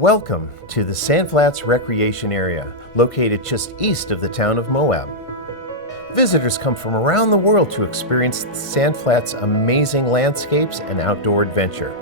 Welcome to the Sandflats Recreation Area, located just east of the town of Moab. Visitors come from around the world to experience the Sandflats' amazing landscapes and outdoor adventure.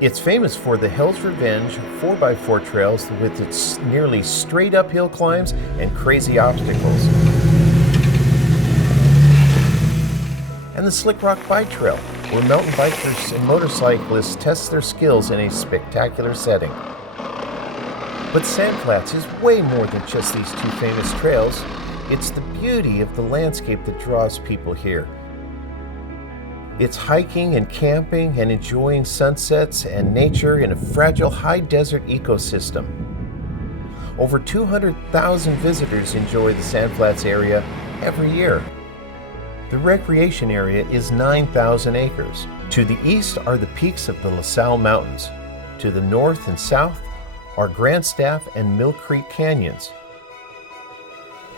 It's famous for the Hell's Revenge 4x4 trails with its nearly straight uphill climbs and crazy obstacles, and the Slickrock Bike Trail, where mountain bikers and motorcyclists test their skills in a spectacular setting. But Sandflats is way more than just these two famous trails. It's the beauty of the landscape that draws people here. It's hiking and camping and enjoying sunsets and nature in a fragile high desert ecosystem. Over 200,000 visitors enjoy the Sandflats area every year. The recreation area is 9,000 acres. To the east are the peaks of the LaSalle Mountains. To the north and south are Grandstaff and Mill Creek Canyons.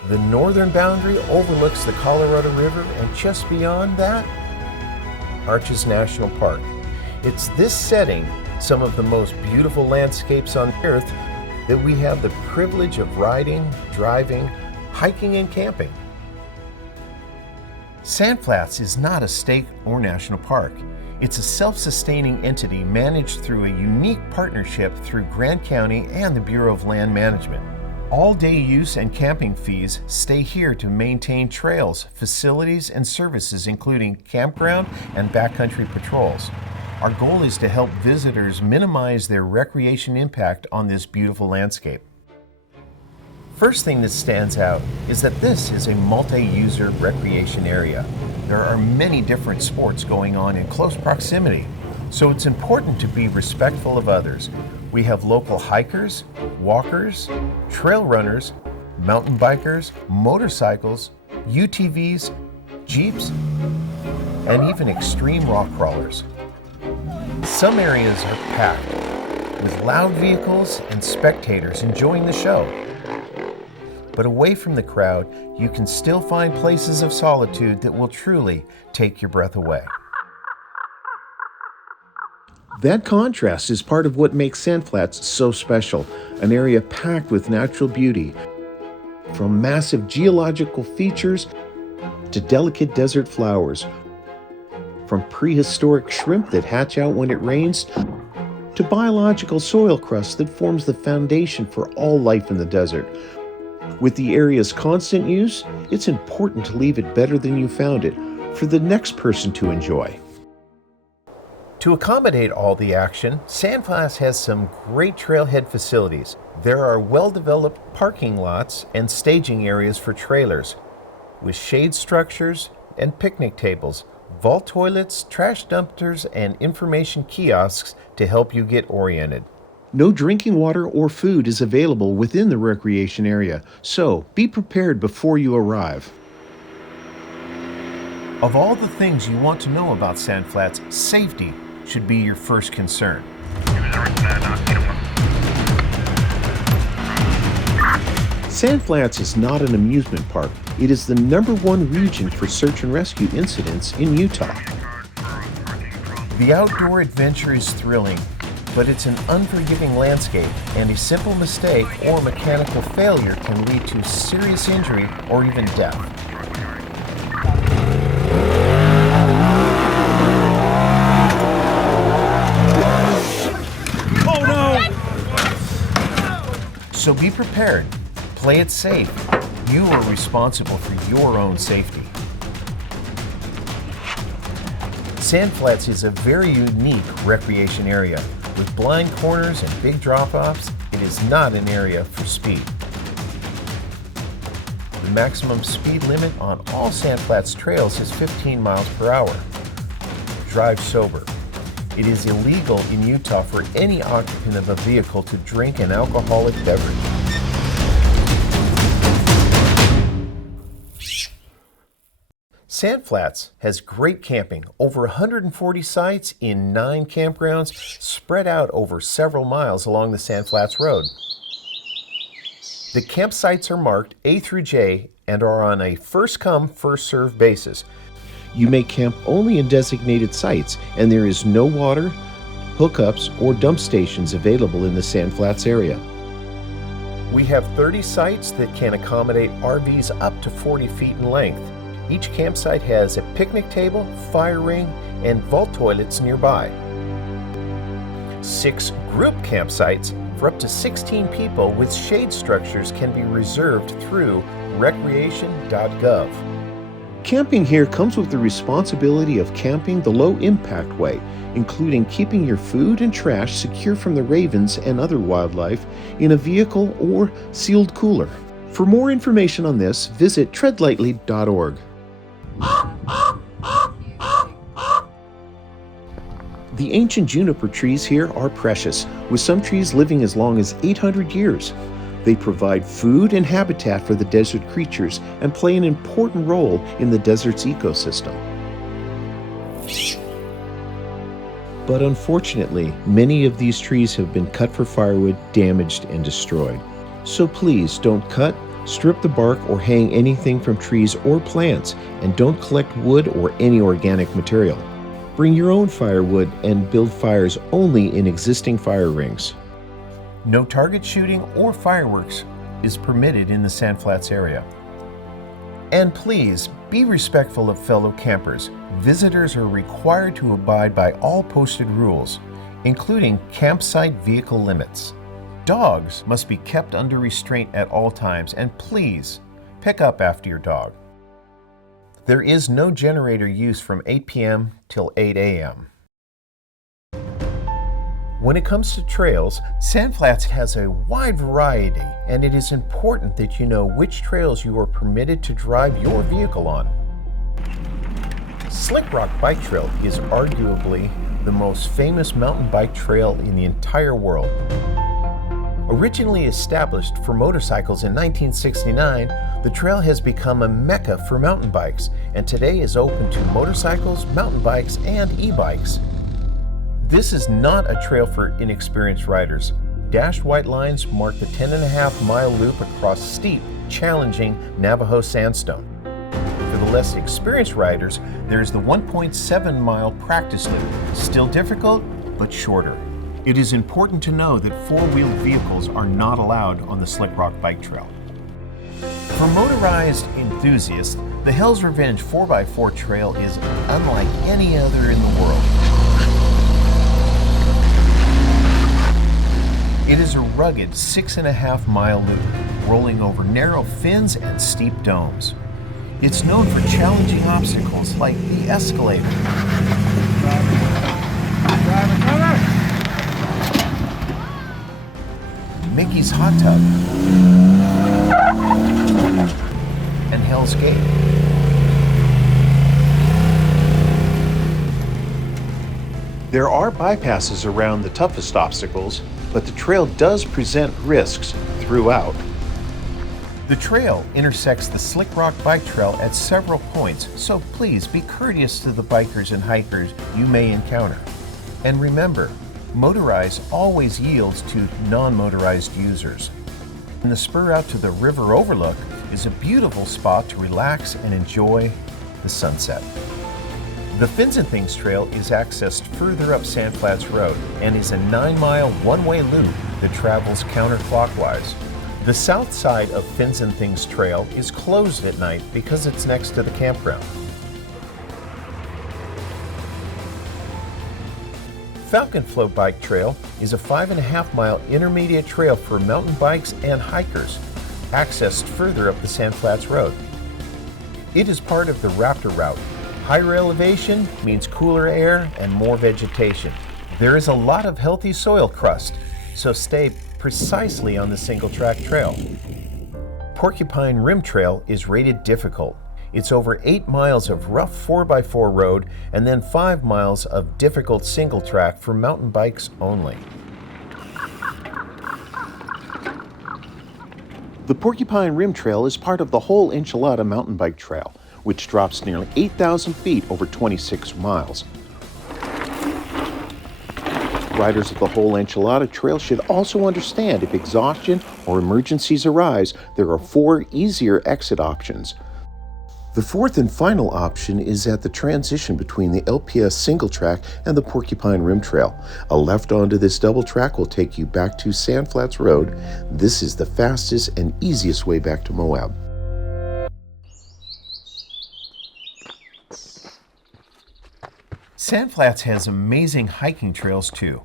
The northern boundary overlooks the Colorado River, and just beyond that, Arches National Park. It's this setting, some of the most beautiful landscapes on Earth, that we have the privilege of riding, driving, hiking, and camping. Sandflats is not a state or national park. It's a self-sustaining entity managed through a unique partnership through Grant County and the Bureau of Land Management. All day use and camping fees stay here to maintain trails, facilities, and services including campground and backcountry patrols. Our goal is to help visitors minimize their recreation impact on this beautiful landscape. First thing that stands out is that this is a multi-user recreation area. There are many different sports going on in close proximity, so it's important to be respectful of others. We have local hikers, walkers, trail runners, mountain bikers, motorcycles, UTVs, Jeeps, and even extreme rock crawlers. Some areas are packed with loud vehicles and spectators enjoying the show. But away from the crowd, you can still find places of solitude that will truly take your breath away. That contrast is part of what makes Sandflats so special, an area packed with natural beauty, from massive geological features to delicate desert flowers, from prehistoric shrimp that hatch out when it rains to biological soil crust that forms the foundation for all life in the desert. With the area's constant use, it's important to leave it better than you found it for the next person to enjoy. To accommodate all the action, Sandflats has some great trailhead facilities. There are well-developed parking lots and staging areas for trailers, with shade structures and picnic tables, vault toilets, trash dumpsters, and information kiosks to help you get oriented. No drinking water or food is available within the recreation area, so be prepared before you arrive. Of all the things you want to know about Sandflats, safety should be your first concern. Sandflats is not an amusement park. It is the #1 region for search and rescue incidents in Utah. The outdoor adventure is thrilling, but it's an unforgiving landscape, and a simple mistake or mechanical failure can lead to serious injury or even death. Oh no! So be prepared. Play it safe. You are responsible for your own safety. Sandflats is a very unique recreation area. With blind corners and big drop-offs, it is not an area for speed. The maximum speed limit on all Sandflats trails is 15 miles per hour. Drive sober. It is illegal in Utah for any occupant of a vehicle to drink an alcoholic beverage. Sandflats has great camping, over 140 sites in 9 campgrounds spread out over several miles along the Sandflats Road. The campsites are marked A through J and are on a first-come, first-served basis. You may camp only in designated sites, and there is no water, hookups, or dump stations available in the Sand Flats area. We have 30 sites that can accommodate RVs up to 40 feet in length. Each campsite has a picnic table, fire ring, and vault toilets nearby. 6 group campsites for up to 16 people with shade structures can be reserved through recreation.gov. Camping here comes with the responsibility of camping the low-impact way, including keeping your food and trash secure from the ravens and other wildlife in a vehicle or sealed cooler. For more information on this, visit treadlightly.org. The ancient juniper trees here are precious, with some trees living as long as 800 years. They provide food and habitat for the desert creatures and play an important role in the desert's ecosystem. But unfortunately, many of these trees have been cut for firewood, damaged, and destroyed. So please don't cut, strip the bark, or hang anything from trees or plants, and don't collect wood or any organic material. Bring your own firewood and build fires only in existing fire rings. No target shooting or fireworks is permitted in the Sand Flats area. And please, be respectful of fellow campers. Visitors are required to abide by all posted rules, including campsite vehicle limits. Dogs must be kept under restraint at all times, and please, pick up after your dog. There is no generator use from 8 p.m. till 8 a.m. When it comes to trails, Sand Flats has a wide variety, and it is important that you know which trails you are permitted to drive your vehicle on. Slickrock Bike Trail is arguably the most famous mountain bike trail in the entire world. Originally established for motorcycles in 1969, the trail has become a mecca for mountain bikes, and today is open to motorcycles, mountain bikes, and e-bikes. This is not a trail for inexperienced riders. Dashed white lines mark the 10.5-mile loop across steep, challenging Navajo sandstone. For the less experienced riders, there is the 1.7-mile practice loop, still difficult, but shorter. It is important to know that four-wheeled vehicles are not allowed on the Slickrock Bike Trail. For motorized enthusiasts, the Hell's Revenge 4x4 trail is unlike any other in the world. It is a rugged 6.5-mile loop, rolling over narrow fins and steep domes. It's known for challenging obstacles like the escalator, Mickey's Hot Tub, and Hell's Gate. There are bypasses around the toughest obstacles, but the trail does present risks throughout. The trail intersects the Slickrock Bike Trail at several points, so please be courteous to the bikers and hikers you may encounter. And remember, motorized always yields to non-motorized users. And the spur out to the river overlook is a beautiful spot to relax and enjoy the sunset. The Fins and Things Trail is accessed further up Sand Flats Road and is a 9-mile one-way loop that travels counterclockwise. The south side of Fins and Things Trail is closed at night because it's next to the campground. Falcon Float Bike Trail is a 5.5-mile intermediate trail for mountain bikes and hikers, accessed further up the Sand Flats Road. It is part of the Raptor Route. Higher elevation means cooler air and more vegetation. There is a lot of healthy soil crust, so stay precisely on the single-track trail. Porcupine Rim Trail is rated difficult. It's over 8 miles of rough 4x4 road and then 5 miles of difficult single track for mountain bikes only. The Porcupine Rim Trail is part of the Whole Enchilada mountain bike trail, which drops nearly 8,000 feet over 26 miles. Riders of the Whole Enchilada Trail should also understand if exhaustion or emergencies arise, there are 4 easier exit options. The fourth and final option is at the transition between the LPS single track and the Porcupine Rim Trail. A left onto this double track will take you back to Sandflats Road. This is the fastest and easiest way back to Moab. Sandflats has amazing hiking trails too.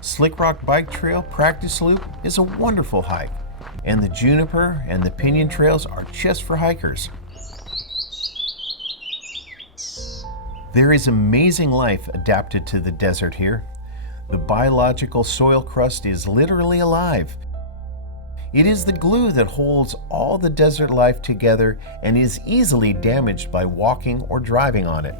Slickrock Bike Trail Practice Loop is a wonderful hike, and the Juniper and the Pinion Trails are just for hikers. There is amazing life adapted to the desert here. The biological soil crust is literally alive. It is the glue that holds all the desert life together and is easily damaged by walking or driving on it.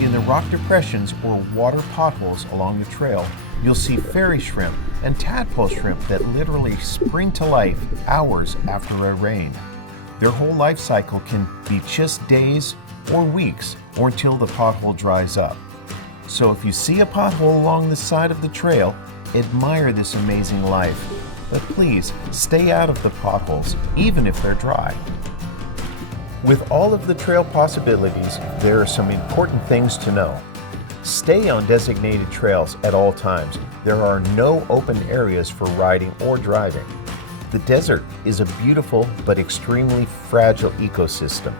In the rock depressions or water potholes along the trail, you'll see fairy shrimp and tadpole shrimp that literally spring to life hours after a rain. Their whole life cycle can be just days or weeks or until the pothole dries up. So if you see a pothole along the side of the trail, admire this amazing life. But please stay out of the potholes, even if they're dry. With all of the trail possibilities, there are some important things to know. Stay on designated trails at all times. There are no open areas for riding or driving. The desert is a beautiful but extremely fragile ecosystem.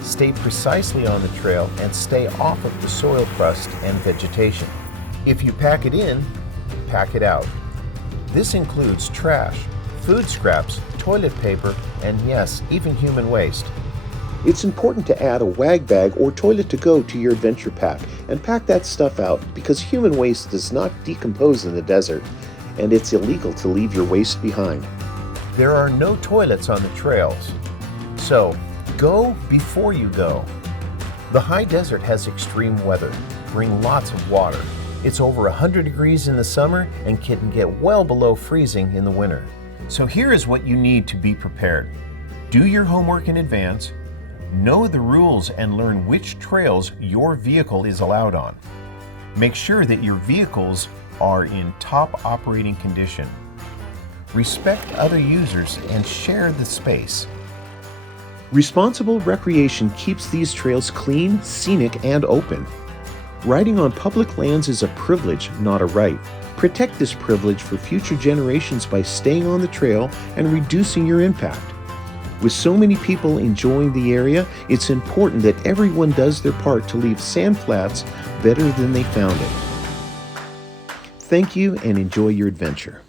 Stay precisely on the trail and stay off of the soil crust and vegetation. If you pack it in, pack it out. This includes trash, food scraps, toilet paper, and yes, even human waste. It's important to add a wag bag or toilet to go to your adventure pack and pack that stuff out because human waste does not decompose in the desert, and it's illegal to leave your waste behind. There are no toilets on the trails, so go before you go. The high desert has extreme weather. Bring lots of water. It's over 100 degrees in the summer and can get well below freezing in the winter. So here is what you need to be prepared. Do your homework in advance. Know the rules and learn which trails your vehicle is allowed on. Make sure that your vehicles are in top operating condition. Respect other users and share the space. Responsible recreation keeps these trails clean, scenic, and open. Riding on public lands is a privilege, not a right. Protect this privilege for future generations by staying on the trail and reducing your impact. With so many people enjoying the area, it's important that everyone does their part to leave Sandflats better than they found it. Thank you and enjoy your adventure.